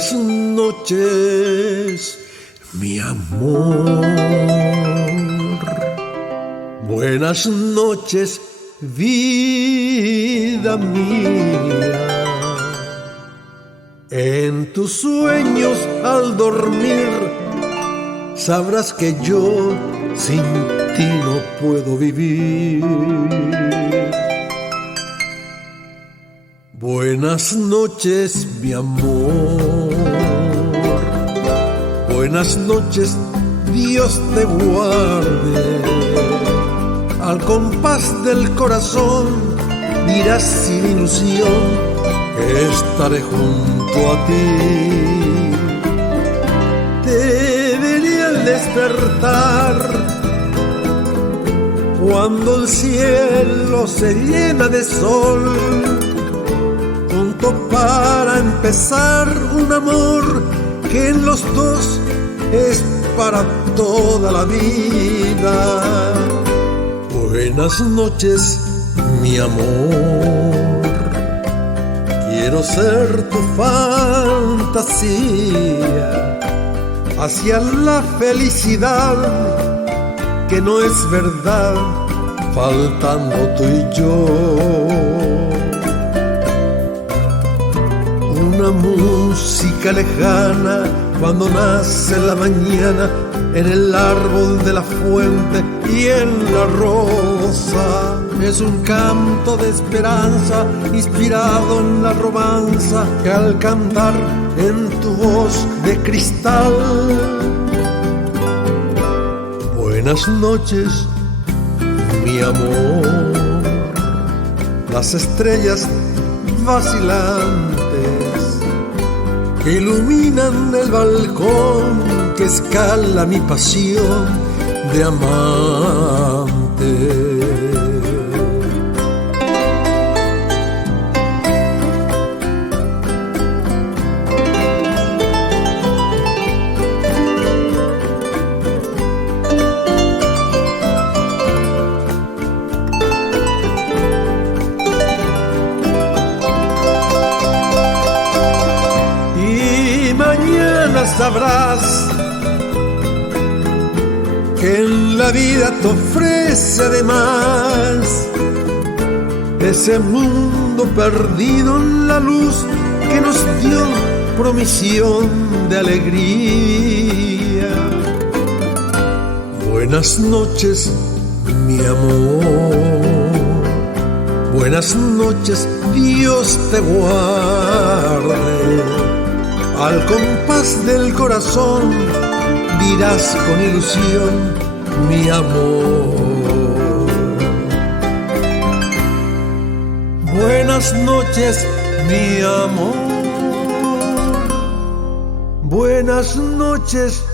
Buenas noches, mi amor. Buenas noches, vida mía. En tus sueños al dormir sabrás que yo sin ti no puedo vivir. Buenas noches, mi amor. Buenas noches, Dios te guarde. Al compás del corazón dirás sin ilusión que estaré junto a ti. Te veré al despertar cuando el cielo se llena de sol, junto para empezar un amor que en los dos es para toda la vida. Buenas noches, mi amor. Quiero ser tu fantasía hacia la felicidad que no es verdad, faltando tú y yo. Una música lejana cuando nace la mañana en el árbol de la fuente y en la rosa. Es un canto de esperanza inspirado en la romanza que al cantar en tu voz de cristal. Buenas noches, mi amor. Las estrellas vacilantes que iluminan el balcón que escala mi pasión de amante. Sabrás que en la vida te ofrece además ese mundo perdido en la luz que nos dio promisión de alegría. Buenas noches, mi amor. Buenas noches, Dios te guarde. Al compás del corazón dirás con ilusión, mi amor. Buenas noches, mi amor. Buenas noches,